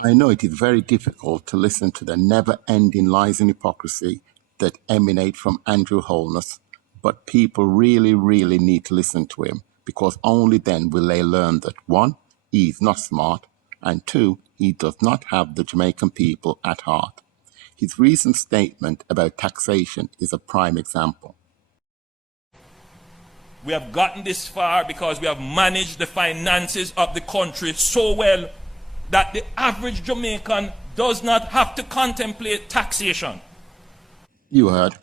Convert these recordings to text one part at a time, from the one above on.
I know it is very difficult to listen to the never-ending lies and hypocrisy that emanate from Andrew Holness, but people really need to listen to him because only then will they learn that one, he is not smart, and two, he does not have the Jamaican people at heart. His recent statement about taxation is a prime example. We have gotten this far because we have managed the finances of the country so well that the average Jamaican does not have to contemplate taxation. You heard.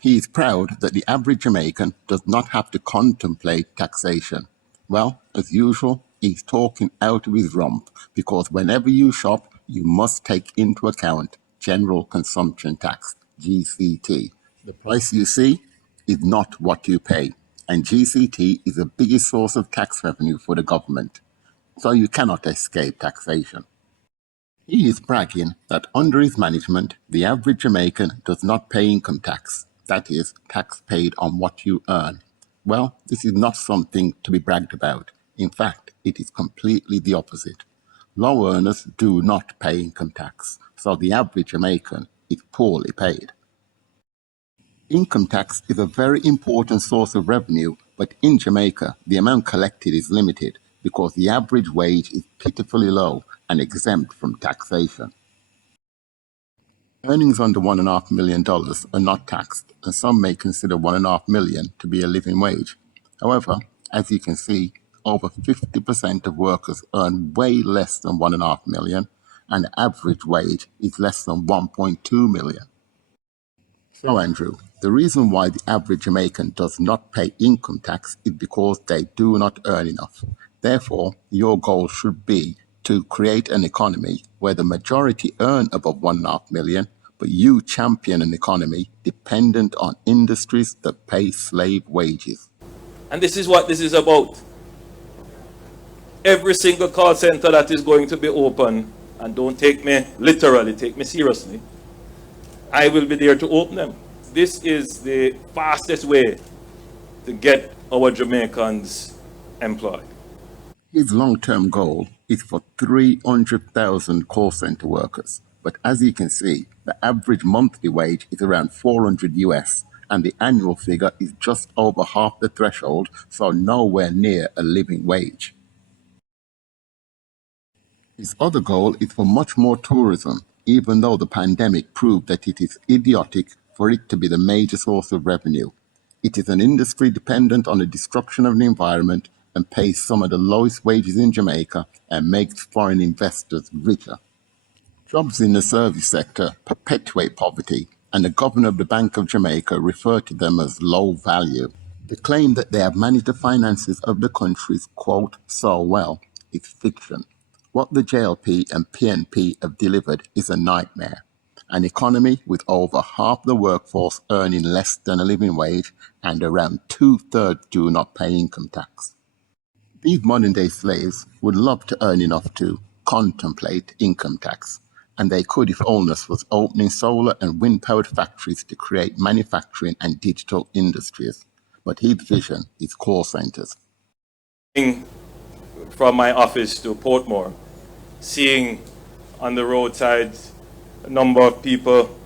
He is proud that the average Jamaican does not have to contemplate taxation. Well, as usual, he's talking out of his rump because whenever you shop, you must take into account General Consumption Tax, GCT. The price you see is not what you pay, and GCT is the biggest source of tax revenue for the government, so you cannot escape taxation. He is bragging that under his management, the average Jamaican does not pay income tax, that is, tax paid on what you earn. Well, this is not something to be bragged about. In fact, it is completely the opposite. Low earners do not pay income tax, so the average Jamaican is poorly paid. Income tax is a very important source of revenue, but in Jamaica, the amount collected is limited because the average wage is pitifully low and exempt from taxation. Earnings under $1.5 million are not taxed, and some may consider $1.5 million to be a living wage. However, as you can see, over 50% of workers earn way less than $1.5 million, and the average wage is less than $1.2 million. So, Andrew, the reason why the average Jamaican does not pay income tax is because they do not earn enough. Therefore, your goal should be to create an economy where the majority earn above $1.5 million, but you champion an economy dependent on industries that pay slave wages. And this is what this is about. Every single call center that is going to be open, and don't take me literally, take me seriously, I will be there to open them. This is the fastest way to get our Jamaicans employed. His long-term goal is for 300,000 call center workers. But as you can see, the average monthly wage is around $400 US, and the annual figure is just over half the threshold, so nowhere near a living wage. His other goal is for much more tourism, even though the pandemic proved that it is idiotic for it to be the major source of revenue. It is an industry dependent on the destruction of the environment and pays some of the lowest wages in Jamaica and makes foreign investors richer. Jobs in the service sector perpetuate poverty, and the governor of the Bank of Jamaica referred to them as low value. The claim that they have managed the finances of the country's, quote, so well, is fiction. What the JLP and PNP have delivered is a nightmare. An economy with over half the workforce earning less than a living wage and around 2/3 do not pay income tax. These modern-day slaves would love to earn enough to contemplate income tax, and they could if Holness was opening solar and wind-powered factories to create manufacturing and digital industries. But his vision is call centers. From my office to Portmore, seeing on the roadside a number of people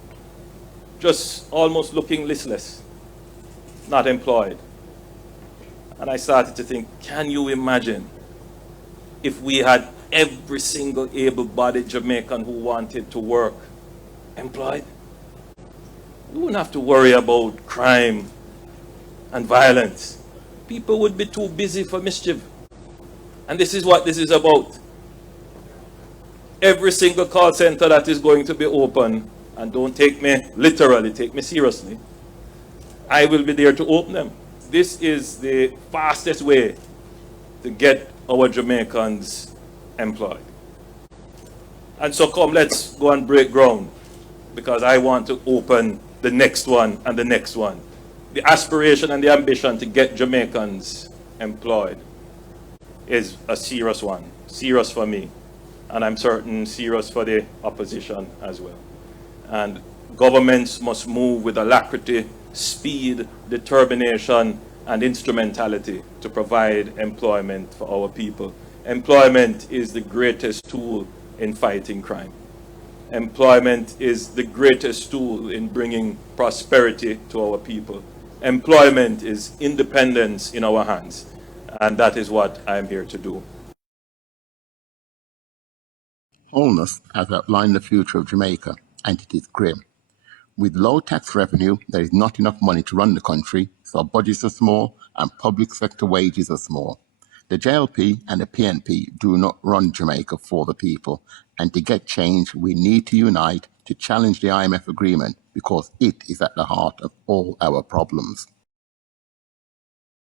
just almost looking listless, not employed. And I started to think, can you imagine if we had every single able-bodied Jamaican who wanted to work employed? We wouldn't have to worry about crime and violence. People would be too busy for mischief. And this is what this is about. Every single call center that is going to be open, and don't take me literally, take me seriously, I will be there to open them. This is the fastest way to get our Jamaicans employed. And so come, let's go and break ground, because I want to open the next one and the next one. The aspiration and the ambition to get Jamaicans employed is a serious one, serious for me, and I'm certain serious for the opposition as well. And governments must move with alacrity, speed, determination, and instrumentality to provide employment for our people. Employment is the greatest tool in fighting crime. Employment is the greatest tool in bringing prosperity to our people. Employment is independence in our hands, and that is what I'm here to do. Holness has outlined the future of Jamaica, and it is grim. With low tax revenue, there is not enough money to run the country, so budgets are small and public sector wages are small. The JLP and the PNP do not run Jamaica for the people, and to get change, we need to unite to challenge the IMF agreement because it is at the heart of all our problems.